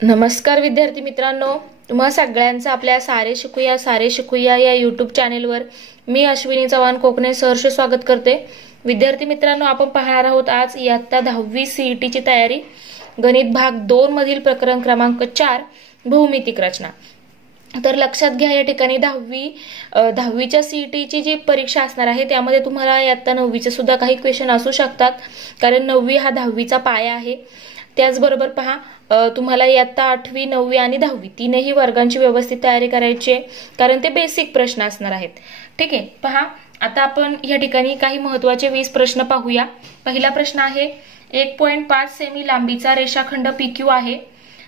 नमस्कार विद्यार्थी मित्रांनो, तुम्हा सगळ्यांचं आपल्या सारे शिकूया या यूट्यूब चॅनेलवर मी अश्विनी चव्हाण कोकणे सहर्ष स्वागत करते। विद्यार्थी मित्रांनो, आपण पाहणार आहोत आज इयत्ता 10वी सीईटीची तयारी, गणित भाग 2 मधील प्रकरण क्रमांक 4 भौमितिक रचना। तर लक्षात घ्या, या ठिकाणी 10वीच्या सीईटीची जी परीक्षा असणार आहे त्यामध्ये तुम्हाला इयत्ता 9वीचे सुद्धा काही क्वेश्चन असू शकतात, कारण 9वी हा 10वीचा पाया आहे। त्याचबरोबर पहा, तुम्हाला इयत्ता 8वी 9वी आणि 10वी तीनही वर्गांची व्यवस्थित तयारी करायची आहे, कारण ते बेसिक प्रश्न असणार आहेत। ठीक आहे, पहा आता आपण या ठिकाणी काही महत्त्वाचे 20 प्रश्न पाहूया। पहिला प्रश्न आहे, 1.5 सेमी लांबीचा रेषाखंड PQ आहे।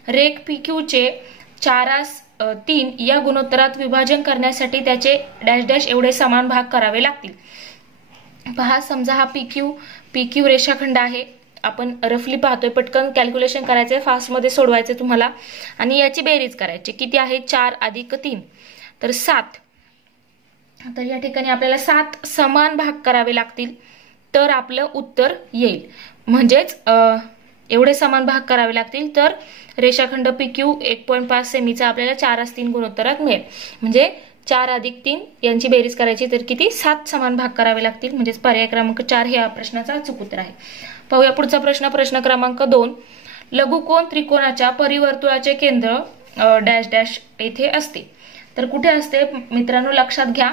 रेख PQ चे 4:3 या गुणोत्तरात विभाजन करण्यासाठी त्याचे डॅश डॅश एवढे समान भाग करावे लागतील। पहा, समजा हा PQ रेषाखंड आहे। आपण रफली पाहतोय, पटकन कॅल्क्युलेशन करायचे, फास्ट मध्ये सोडवायचे तुम्हाला आणि याची बेरीज करायची। किती आहे? 4 + 3 तर 7। तर या ठिकाणी आपल्याला 7 समान भाग करावे लागतील तर आपलं उत्तर येईल। म्हणजेच एवढे समान भाग करावे लागतील तर रेषाखंड PQ 1.5 सेमीचा आपल्याला 4:3 गुणोत्तरात मिळेल। म्हणजे 4 + 3 यांची बेरीज करायची तर किती? 7 समान भाग करावे लागतील। म्हणजेच पर्याय क्रमांक 4 हे या प्रश्नाचा अचूक उत्तर आहे। पाहूया पुढचा प्रश्न, प्रश्न क्रमांक 2। लघुकोन त्रिकोणाच्या परिवर्तुळाचे केंद्र डॅश डॅश येथे असते। तर कुठे असते मित्रांनो? लक्षात घ्या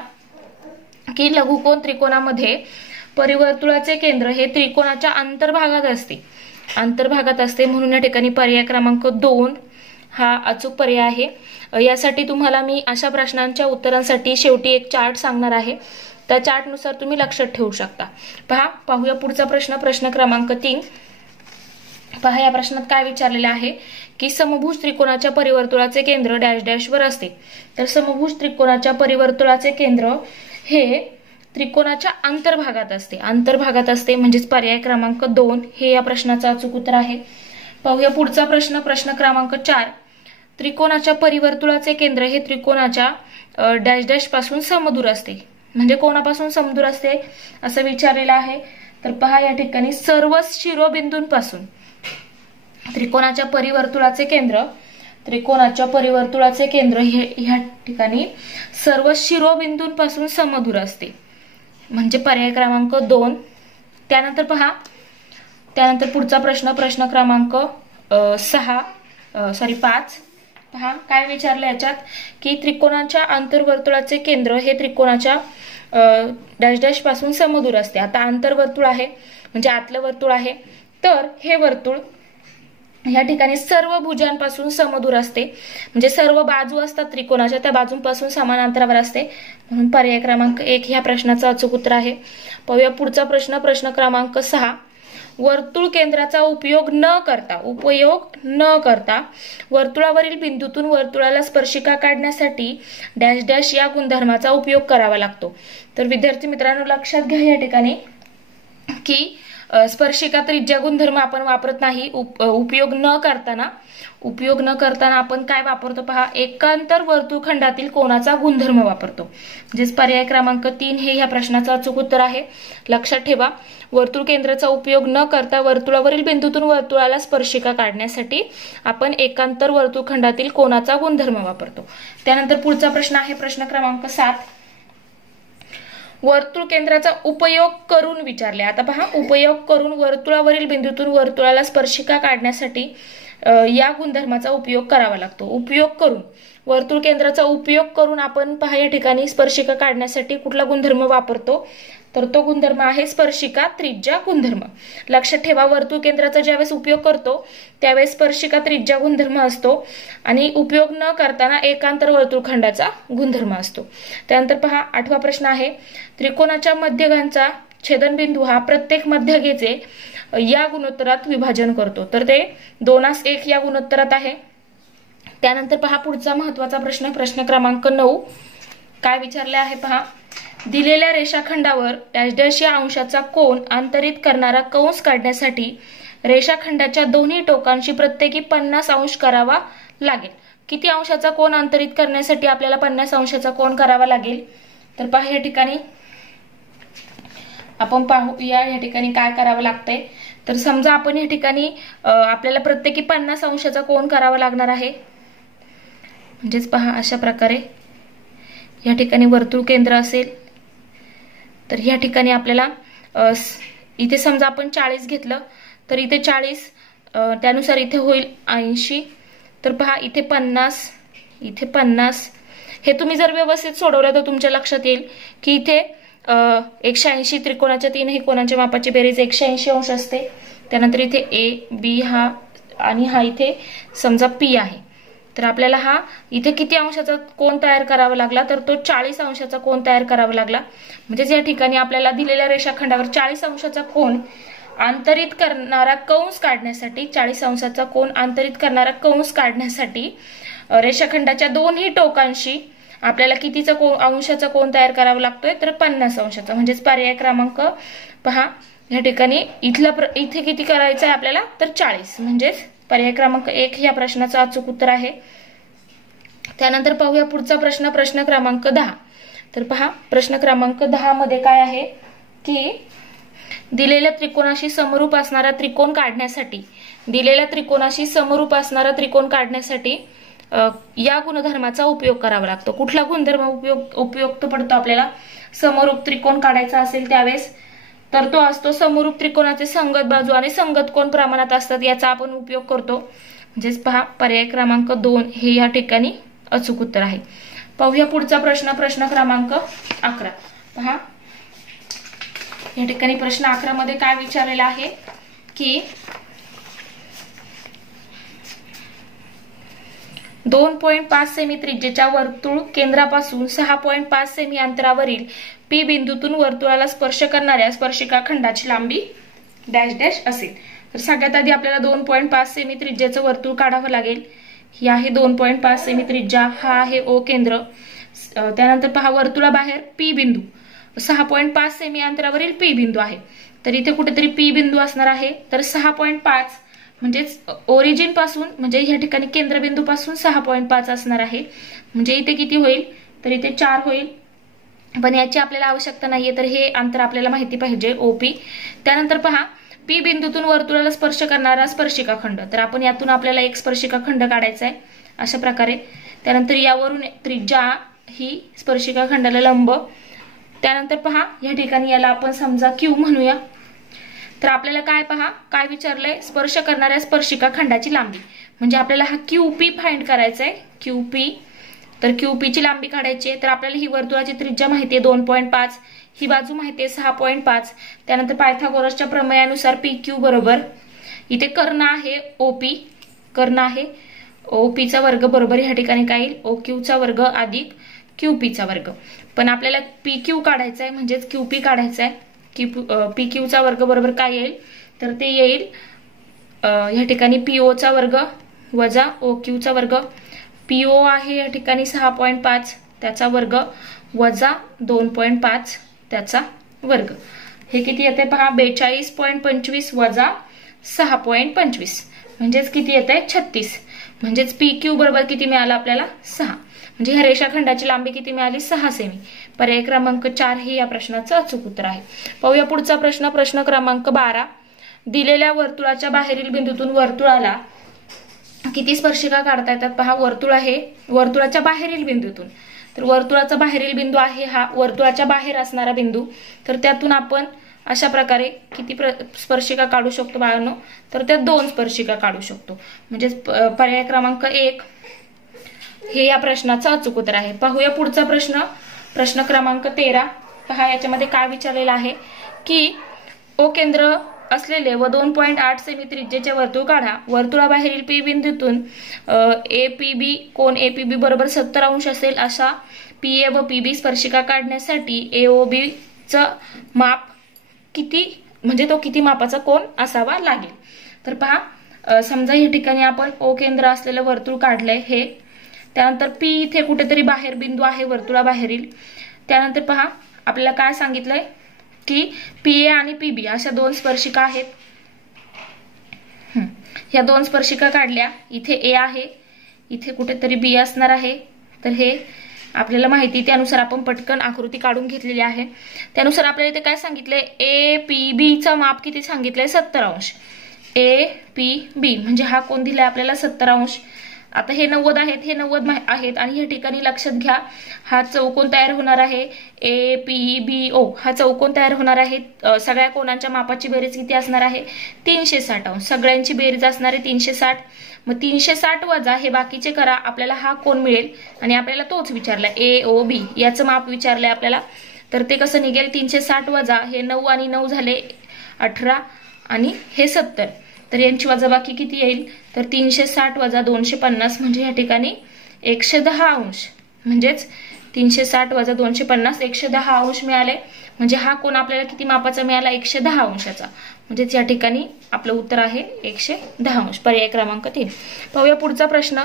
की लघुकोन त्रिकोणामध्ये परिवर्तुळाचे केंद्र हे त्रिकोणाच्या अंतर्भागात असते, म्हणून या ठिकाणी पर्याय क्रमांक 2 हा अचूक पर्याय आहे। यासाठी तुम्हाला मी अशा प्रश्नांच्या उत्तरांसाठी शेवटी एक चार्ट सांगणार आहे, त्या चार्टनुसार तुम्ही लक्षात ठेवू शकता। पाहूया पुढचा प्रश्न, प्रश्न क्रमांक 3। पहा, या प्रश्नात काय विचारलेले आहे की समभुज त्रिकोणाच्या परिवर्तुळाचे केंद्र डॅश डॅश वर असते। तर समभुज त्रिकोणाच्या परिवर्तुळाचे केंद्र हे त्रिकोणाच्या अंतर्भागात असते, म्हणजेच पर्याय क्रमांक 2 हे या प्रश्नाचा अचूक उत्तर आहे। पाहूया पुढचा प्रश्न, प्रश्न क्रमांक 4। त्रिकोणाच्या परिवर्तुळाचे केंद्र हे त्रिकोणाच्या डॅश डॅश पासून समदूर असते। म्हणजे कोणापासून समदूर असते असं विचारलेलं आहे। तर पहा, या ठिकाणी सर्व शिरोबिंदूंपासून त्रिकोणाच्या परिवर्तुळाचे केंद्र हे या ठिकाणी सर्व शिरोबिंदूंपासून समदूर असते, म्हणजे पर्याय क्रमांक 2। त्यानंतर पहा, त्यानंतर पुढचा प्रश्न, प्रश्न क्रमांक 5। पहा काय विचारलं याच्यात की त्रिकोणाच्या आंतरवर्तुळाचे केंद्र हे त्रिकोणाच्या डॅश डॅश पासून समदूर असते। आता आंतरवर्तुळ आहे म्हणजे आतलं वर्तुळ आहे, तर हे वर्तुळ या ठिकाणी सर्व भुजांपासून समदूर असते, म्हणजे सर्व बाजू असतात त्रिकोणाच्या त्या बाजूंपासून समान अंतरावर असते, म्हणून पर्याय क्रमांक 1 ह्या प्रश्नाचा अचूक उत्तर आहे। पाहूया पुढचा प्रश्न, प्रश्न क्रमांक 6। वर्तुळ केंद्राचा उपयोग न करता वर्तुळावरील बिंदूतून वर्तुळाला स्पर्शिका काढण्यासाठी डॅश डॅश या गुणधर्माचा उपयोग करावा लागतो। तर विद्यार्थी मित्रांनो, लक्षात घ्या या ठिकाणी की स्पर्शिका त्रिज्या गुणधर्म आपण वापरत नाही। उपयोग न करताना आपण काय वापरतो? पहा, एकांतर वर्तुळखंडातील कोनाचा गुणधर्म वापरतो, म्हणजेच पर्याय क्रमांक 3 हे ह्या प्रश्नाचा अचूक उत्तर आहे। लक्षात ठेवा, वर्तुळ केंद्राचा उपयोग न करता वर्तुळावरील बिंदूतून वर्तुळाला स्पर्शिका काढण्यासाठी आपण एकांतर वर्तुळखंडातील कोनाचा गुणधर्म वापरतो। त्यानंतर पुढचा प्रश्न आहे, प्रश्न क्रमांक 7। वर्तुळ केंद्राचा उपयोग करून विचारले। आता पहा, उपयोग करून वर्तुळावरील बिंदूतून वर्तुळाला स्पर्शिका काढण्यासाठी या गुणधर्माचा उपयोग करावा लागतो। उपयोग करून, वर्तुळ केंद्राचा उपयोग करून आपण पहा या ठिकाणी स्पर्शिका काढण्यासाठी कुठला गुणधर्म वापरतो? तर तो गुणधर्म आहे स्पर्शिका त्रिज्या गुणधर्म। लक्षात ठेवा, वर्तुळ केंद्राचा ज्यावेळेस उपयोग करतो त्यावेळेस स्पर्शिका त्रिज्या गुणधर्म असतो आणि उपयोग न करताना एकांतर वर्तुळखंडाचा गुणधर्म असतो। त्यानंतर पहा, 8वा प्रश्न आहे, त्रिकोणाच्या मध्यभागाचा छेदनबिंदू हा प्रत्येक मध्यगेचे या गुणोत्तरात विभाजन करतो। तर ते 2:1 या गुणोत्तरात आहे। त्यानंतर पहा पुढचा महत्वाचा प्रश्न, प्रश्न क्रमांक 9। काय विचारले आहे? पहा, दिलेल्या रेषाखंडावर डॅश डॅश या अंशाचा कोन अंतरित करणारा कंस काढण्यासाठी रेषाखंडाच्या दोन्ही टोकांशी प्रत्येकी 50 अंश करावा लागेल। किती अंशाचा कोन अंतरित करण्यासाठी आपल्याला 50 अंशाचा कोन करावा लागेल? तर पहा, या ठिकाणी आपण पाहूया या ठिकाणी काय करावं लागतंय। तर समजा आपण या ठिकाणी आपल्याला प्रत्येकी 50 अंशाचा कोन करावा लागणार आहे। म्हणजेच पहा अशा प्रकारे या ठिकाणी वर्तुळ केंद्र असेल, तर या ठिकाणी आपल्याला इथे समजा आपण 40 घेतलं तर इथे 40, त्यानुसार इथे होईल 80। तर पहा इथे 50, इथे 50। हे तुम्ही जर व्यवस्थित सोडवलं तर तुमच्या लक्षात येईल की इथे 180 त्रिकोणाच्या तीनही कोनांच्या मापाची बेरीज 180 अंश असते। त्यानंतर इथे ए बी हा आणि हा इथे समजा पी आहे, तर आपल्याला हा इथे किती अंशाचा कोन तयार करावा लागला, तर तो 40 अंशाचा कोन तयार करावा लागला। म्हणजे या ठिकाणी आपल्याला दिलेल्या रेषाखंडावर 40 अंशाचा कोन आंतरित करणारा कंस काढण्यासाठी 40 अंशाचा कोन आंतरित करणारा कंस काढण्यासाठी रेषाखंडाच्या दोन्ही टोकांशी आपल्याला कितीचा अंशाचा कोन तयार करावा लागतोय, तर 50 अंशाचा। म्हणजेच पर्याय क्रमांक पहा या ठिकाणी इथे किती करायचं आहे आपल्याला, तर 40। म्हणजेच पर्याय क्रमांक 1 या प्रश्नाचं अचूक उत्तर आहे। त्यानंतर पाहूया पुढचा प्रश्न, प्रश्न क्रमांक 10। तर पहा प्रश्न क्रमांक 10 मध्ये काय आहे की दिलेल्या त्रिकोणाशी समरूप असणारा त्रिकोण काढण्यासाठी या गुणधर्माचा उपयोग करावा लागतो। कुठला गुणधर्म उपयुक्त पडतो आपल्याला समरूप त्रिकोण काढायचा असेल त्यावेळेस, तर तो असतो समरूप त्रिकोणाचे संगत बाजू आणि संगत कोन प्रमाणात असतात, याचा आपण उपयोग करतो। म्हणजेच पहा पर्याय क्रमांक 2 हे या ठिकाणी अचूक उत्तर आहे। पाहूया पुढचा प्रश्न, प्रश्न क्रमांक 11। पहा या ठिकाणी प्रश्न 11 मध्ये काय विचारलेला आहे की 2.5 सेमी त्रिज्येच्या वर्तुळ केंद्रापासून 6.5 सेमी अंतरावरील पी बिंदूतून वर्तुळाला स्पर्श करणाऱ्या स्पर्शिका खंडाची लांबी डॅश डॅश असेल। तर सगळ्यात आधी आपल्याला 2.5 सेमी त्रिज्येचं वर्तुळ काढावं लागेल। ही आहे 2.5 सेमी त्रिज्या, हा आहे ओ केंद्र। त्यानंतर पहा वर्तुळाबाहेर पी बिंदू 6.5 सेमी अंतरावरील पी बिंदू आहे, तर इथे कुठेतरी पी बिंदू असणार आहे। तर 6.5 म्हणजेच ओरिजिन पासून म्हणजे या ठिकाणी केंद्रबिंदू पासून 6.5 असणार आहे। म्हणजे इथे किती होईल, तर इथे 4 होईल, पण याची आपल्याला आवश्यकता नाहीये, तर हे अंतर आपल्याला माहिती पाहिजे ओपी। त्यानंतर पहा पी बिंदूतून वर्तुळाला स्पर्श करणारा स्पर्शिका खंड, तर आपण यातून आपल्याला एक स्पर्शिका खंड काढायचा आहे अशा प्रकारे। त्यानंतर यावरून त्रिज्या ही स्पर्शिका खंडाला लंब। त्यानंतर पहा या ठिकाणी याला आपण समजा क्यू म्हणूया। तर आपल्याला काय पहा काय विचारलंय, स्पर्श करणाऱ्या स्पर्शिका खंडाची लांबी। म्हणजे आपल्याला हा क्यूपी फाइंड करायचा आहे, क्यूपी। तर क्यूपी ची लांबी काढायची आहे। तर आपल्याला ही वर्तुळाची त्रिज्या माहिती आहे 2.5, ही बाजू माहिती आहे 6.5। त्यानंतर पायथागोरसच्या प्रमेयानुसार पी क्यू बरोबर इथे कर्ण आहे ओपी, कर्ण आहे ओपीचा वर्ग बरोबर या ठिकाणी काय येईल ओक्यूचा वर्ग अधिक क्यूपीचा वर्ग। पण आपल्याला पी क्यू काढायचा आहे, म्हणजेच क्यूपी काढायचा आहे। पी क्यूचा वर्ग बरोबर काय येईल, तर ते येईल या ठिकाणी पीओचा वर्ग वजा ओ क्यूचा वर्ग। पीओ आहे या ठिकाणी 6.5 त्याचा वर्ग वजा 2.5 त्याचा वर्ग। हे किती येते पहा 42.25 वजा 6.25 म्हणजेच किती येते 36। म्हणजेच पी क्यू बरोबर किती मिळालं आपल्याला 6। म्हणजे ह्या रेषाखंडाची लांबी किती मिळाली 6 सेमी। पर्याय क्रमांक 4 हे या प्रश्नाचं अचूक उत्तर आहे। पाहूया पुढचा प्रश्न, प्रश्न क्रमांक 12। दिलेल्या वर्तुळाच्या बाहेरील बिंदूतून वर्तुळाला किती स्पर्शिका काढता येतात पहा। वर्तुळ आहे वर्तुळाच्या बाहेरील बिंदूतून, तर वर्तुळाचा बाहेरील बिंदू आहे हा वर्तुळाच्या बाहेर असणारा बिंदू। तर त्यातून आपण अशा प्रकारे किती स्पर्शिका काढू शकतो बाळांनो, तर त्या 2 स्पर्शिका काढू शकतो। म्हणजे पर्याय क्रमांक 1 हे या प्रश्नाचं अचूक उत्तर आहे। पाहूया पुढचा प्रश्न, प्रश्न क्रमांक 13। पहा याच्यामध्ये काय विचारलेलं आहे की ओ केंद्र असलेले व 2.8 सेमी त्रिज्येचे वर्तुळ काढा। वर्तुळाबाहेरील पी बिंदूतून एपीबी कोन एपीबी बरोबर 70 अंश असेल अशा पीए व पीबी स्पर्शिका काढण्यासाठी एओबी चा माप किती, म्हणजे तो किती मापाचा कोन असावा लागेल। तर पहा समजा या ठिकाणी आपण ओ केंद्र असलेलं वर्तुळ काढलंय हे। त्यानंतर पी इथे कुठेतरी बाहेर बिंदू आहे वर्तुळाबाहेरील। त्यानंतर पहा आपल्याला काय सांगितलंय की पीए आणि पीबी अशा 2 स्पर्शिका आहेत। ह्या 2 स्पर्शिका काढल्या, इथे ए आहे इथे कुठेतरी बी असणार आहे। तर हे आपल्याला माहिती त्यानुसार आपण पटकन आकृती काढून घेतलेली आहे। त्यानुसार आपल्याला इथे काय सांगितलंय, APB चं माप किती सांगितलंय, 70 अंश। APB म्हणजे हा कोण दिलाय आपल्याला, 70 अंश। आता हे 90 आहेत, हे 90 आहेत आणि या ठिकाणी लक्षात घ्या हा चौकोन तयार होणार आहे, APBO हा चौकोन तयार होणार आहे। सगळ्या कोणांच्या मापाची बेरीज किती असणार आहे, 360 अंश। सगळ्यांची बेरीज असणार आहे 360। मग 360 वजा हे बाकीचे करा, आपल्याला हा कोण मिळेल आणि आपल्याला तोच विचारला AOB याचं माप विचारलंय आपल्याला। तर ते कसं निघेल, 360 वजा हे 9 आणि 9 झाले 18 आणि हे 70, तर यांची वजाबाकी किती येईल, तर 360 वजा 250 म्हणजे या ठिकाणी 110 अंश। म्हणजेच 360 वजा 250 110 अंश मिळाले। म्हणजे हा कोण आपल्याला किती मापाचा मिळाला, 110 अंशाचा। म्हणजेच या ठिकाणी आपलं उत्तर आहे 110 अंश, पर्याय क्रमांक 3। पाहूया पुढचा प्रश्न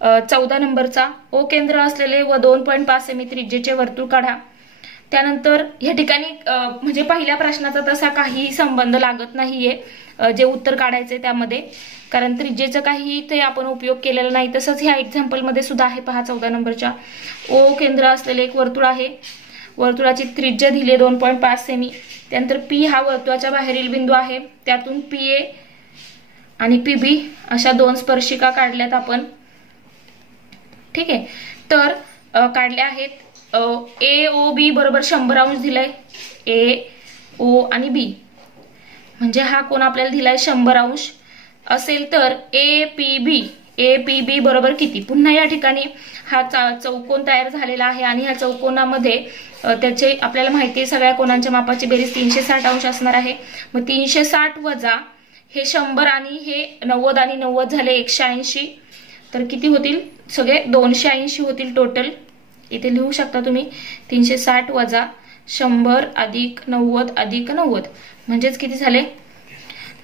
14 नंबरचा। O केंद्र असलेले व 2.5 सेमी त्रिज्येचे वर्तुळ काढा। त्यानंतर या ठिकाणी म्हणजे पहिल्या प्रश्नाचा तसा काही संबंध लागत नाहीये जे उत्तर काढायचे त्यामध्ये, कारण त्रिज्येचा काही ते आपण उपयोग केलेला नाही। तसंच ह्या एक्झाम्पल मध्ये सुद्धा आहे पहा 14 नंबरच्या। O केंद्र असलेले एक वर्तुळ आहे, वर्तुळाची त्रिज्या दिली 2.5 सेमी। त्यानंतर P हा वर्तुळाच्या बाहेरील बिंदू आहे, त्यातून PA आणि PB अशा 2 स्पर्शिका काढल्यात आपण, ठीक आहे। तर काढल्या आहेत, AOB बरोबर 100 अंश दिलाय, AO आणि B म्हणजे हा कोण आपल्याला दिलाय 100 अंश असेल तर APB बरोबर किती। पुन्हा या ठिकाणी हा चौकोन तयार झालेला आहे आणि ह्या चौकोनामध्ये त्याचे आपल्याला माहिती आहे सगळ्या कोणांच्या मापाची बेरीज 360 अंश असणार आहे। मग 360 वजा हे 100 आणि हे 90 आणि 90 झाले 180, तर किती होतील, सगळे 280 होतील टोटल। इथे लिहू शकता तुम्ही 360 वजा 100 अधिक 90 अधिक 90 म्हणजेच किती झाले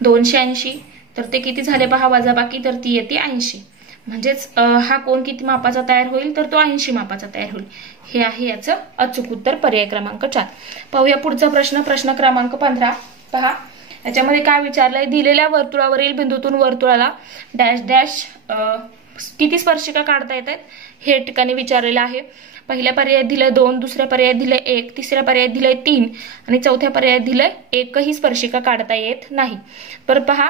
280, तर ते किती झाले पहा वजाबाकी, तर ती येते 80। म्हणजेच हा कोण किती मापाचा तयार होईल, तर तो 80 मापाचा तयार होईल। हे आहे याचं अचूक उत्तर, पर्याय क्रमांक 4। पाहूया पुढचा प्रश्न, प्रश्न क्रमांक 15 पहा। याच्यामध्ये काय विचारलंय, दिलेल्या वर्तुळावरील बिंदूतून वर्तुळाला डॅश डॅश किती स्पर्शिका काढता येतात हे ठिकाणी विचारलेलं आहे। पहिल्या पर्यायात दिलंय 2, दुसऱ्या पर्यायात दिलंय 1, तिसऱ्या पर्यायात दिलंय 3 आणि चौथ्या पर्यायात दिलंय एकही स्पर्शिका काढता येत नाही। तर पहा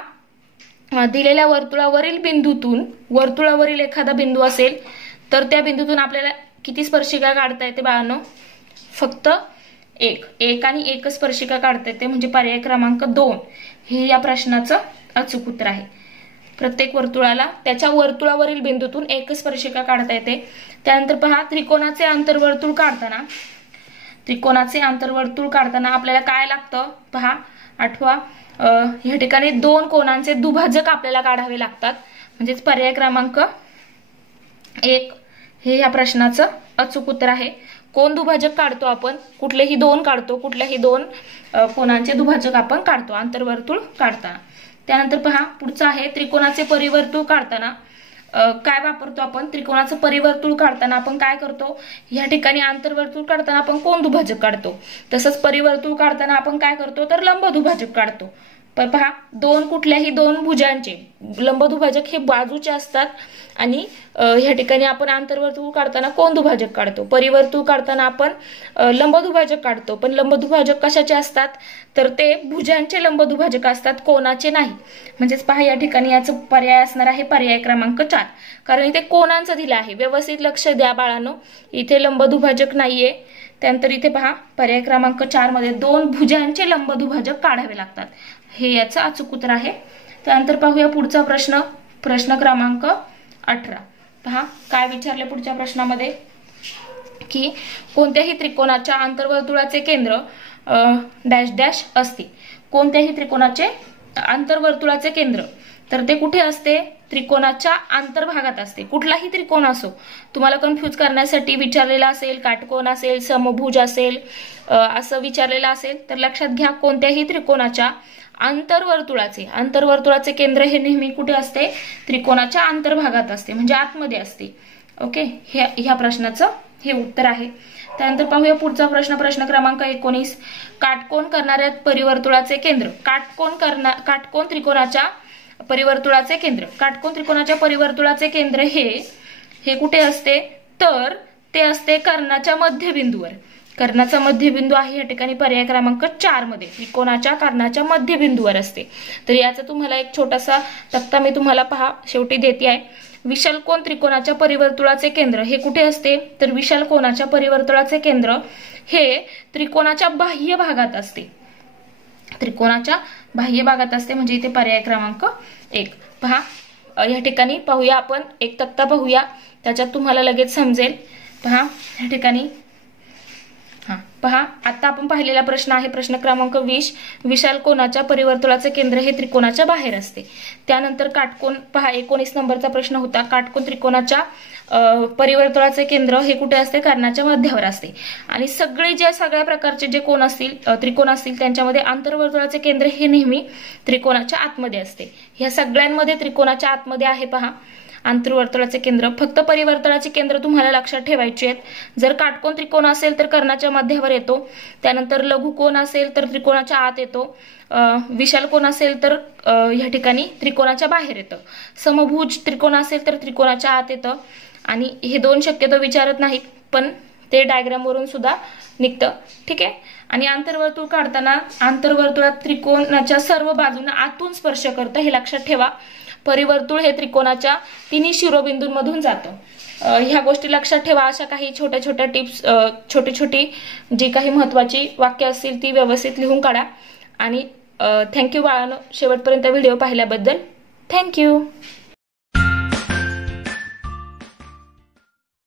दिलेल्या वर्तुळावरील बिंदूतून वर्तुळावरील एखादा बिंदू असेल तर त्या बिंदूतून आपल्याला किती स्पर्शिका काढता येते बाळांनो, फक्त एक आणि एक स्पर्शिका काढता येते, म्हणजे पर्याय क्रमांक 2 हे या प्रश्नाचं अचूक उत्तर आहे। प्रत्येक वर्तुळाला त्याच्या वर्तुळावरील बिंदूतून एक स्पर्शिका काढता येते। त्यानंतर पहा त्रिकोणाचे आंतरवर्तुळ काढताना, त्रिकोणाचे आंतरवर्तुळ काढताना आपल्याला काय लागतं पहा, आठवा या ठिकाणी 2 कोणांचे दुभाजक आपल्याला काढावे लागतात, म्हणजेच पर्याय क्रमांक 1 हे या प्रश्नाचं अचूक उत्तर आहे। कोण दुभाजक काढतो आपण, कुठलेही 2 काढतो, कुठलेही 2 कोणांचे दुभाजक आपण काढतो आंतरवर्तुळ काढताना। त्यानंतर पहा पुढचा आहे त्रिकोणाचे परिवर्तुळ काढताना काय वापरतो आपण, त्रिकोणाचं परिवर्तुळ काढताना आपण काय करतो, या ठिकाणी आंतरवर्तुळ काढताना आपण कोण दुभाजक काढतो, तसंच परिवर्तुळ काढताना आपण काय करतो, तर लंब दुभाजक काढतो। पण पहा कुठल्याही 2 भुजांचे लंब दुभाजक हे बाजूचे असतात आणि या ठिकाणी आपण आंतरवर्तुळ काढताना कोण दुभाजक काढतो, परिवर्तुळ काढताना आपण लंब दुभाजक काढतो। पण लंब दुभाजक कशाचे असतात, तर ते भुजांचे लंब दुभाजक असतात, कोणाचे नाही। म्हणजेच पहा या ठिकाणी याचं पर्याय असणार आहे पर्याय क्रमांक 4, कारण इथे कोणांचं दिलं आहे। व्यवस्थित लक्ष द्या बाळांनो, इथे लंब दुभाजक नाहीये। त्यानंतर इथे पहा पर्याय क्रमांक 4 मध्ये 2 भुजांचे लंब दुभाजक काढावे लागतात, हे याचं अचूक उत्तर आहे। त्यानंतर पाहूया पुढचा प्रश्न, प्रश्न क्रमांक 18 पहा काय विचारले पुढच्या प्रश्नामध्ये, की कोणत्याही त्रिकोणाच्या आंतरवर्तुळाचे केंद्र डॅश डॅश असते। कोणत्याही त्रिकोणाचे आंतरवर्तुळाचे केंद्र, तर ते कुठे असते, त्रिकोणाच्या आंतरभागात असते। कुठलाही त्रिकोण असो, तुम्हाला कन्फ्यूज करण्यासाठी विचारलेला असेल, काटकोन असेल, समभुज असेल, असं विचारलेलं असेल तर लक्षात घ्या कोणत्याही त्रिकोणाच्या आंतरवर्तुळाचे केंद्र हे नेहमी कुठे असते, त्रिकोणाच्या आंतरभागात असते, म्हणजे आतमध्ये असते। ओके, ह्या प्रश्नाचं हे उत्तर आहे। त्यानंतर पाहूया पुढचा प्रश्न, प्रश्न क्रमांक 19 काटकोन करणाऱ्या परिवर्तुळाचे केंद्र। काटकोन त्रिकोणाच्या परिवर्तुळाचे केंद्र, काटकोन त्रिकोणाच्या परिवर्तुळाचे केंद्र हे कुठे असते, तर ते असते कर्णाच्या मध्यबिंदूवर. कर्णाचा मध्यबिंदू आहे या ठिकाणी पर्याय क्रमांक 4 मध्ये, त्रिकोणाच्या कर्णाच्या मध्यबिंदूवर असते. तर याचा तुम्हाला एक छोटासा तक्ता मी तुम्हाला पहा शेवटी देते आहे. विशालकोन त्रिकोणाच्या परिवर्तुळाचे केंद्र हे कुठे असते, तर विशालकोनाच्या परिवर्तुळाचे केंद्र हे त्रिकोणाच्या बाह्य भागात असते. त्रिकोणाच्या बाह्य भागात असते म्हणजे इथे पर्याय क्रमांक 1 पहा. या ठिकाणी पाहूया आपण एक तक्ता पाहूया, त्याच्यात तुम्हाला लगेच समजेल. पहा या ठिकाणी पहा, आता आपण पाहिलेला प्रश्न आहे प्रश्न क्रमांक 20. विशालकोनाच्या परिवर्तुळाचे केंद्र हे त्रिकोणाच्या बाहेर असते. त्यानंतर काटकोन पहा 19 नंबरचा प्रश्न होता. काटकोन त्रिकोणाच्या परिवर्तुळाचे केंद्र हे कुठे असते, कर्णाच्या मध्यावर असते. आणि सगळ्या प्रकारचे जे कोन असतील त्रिकोण असतील त्यांच्यामध्ये आंतरवर्तुळाचे केंद्र हे नेहमी त्रिकोणाच्या आतमध्ये असते. ह्या सगळ्यांमध्ये त्रिकोणाच्या आतमध्ये आहे पहा आंतरवर्तुळाचे केंद्र. फक्त परिवर्तुळाचे केंद्र तुम्हाला लक्षात ठेवायचे आहेत. जर काटकोन त्रिकोण असेल तर कर्णाच्या मध्यावर येतो. त्यानंतर लघुकोन असेल तर त्रिकोणाच्या आत येतो. विशाल कोन असेल तर या ठिकाणी त्रिकोणाच्या बाहेर येतं. समभुज त्रिकोण असेल तर त्रिकोणाच्या आत येतं. आणि हे दोन शक्यतो विचारत नाहीत पण ते डायग्राम वरून सुद्धा निघतं. ठीक आहे. आणि आंतरवर्तुळ काढताना आंतरवर्तुळात त्रिकोणाच्या सर्व बाजूंना आतून स्पर्श करतं हे लक्षात ठेवा. परिवर्तुळ हे त्रिकोणाच्या तिन्ही शिरोबिंदूंमधून जातं. ह्या गोष्टी लक्षात ठेवा. अशा काही छोट्या छोट्या टिप्स, छोटी जी काही महत्वाची वाक्य असतील ती व्यवस्थित लिहून काढा. आणि थँक्यू बाळांनो शेवटपर्यंत व्हिडिओ पाहिल्याबद्दल. थँक्यू.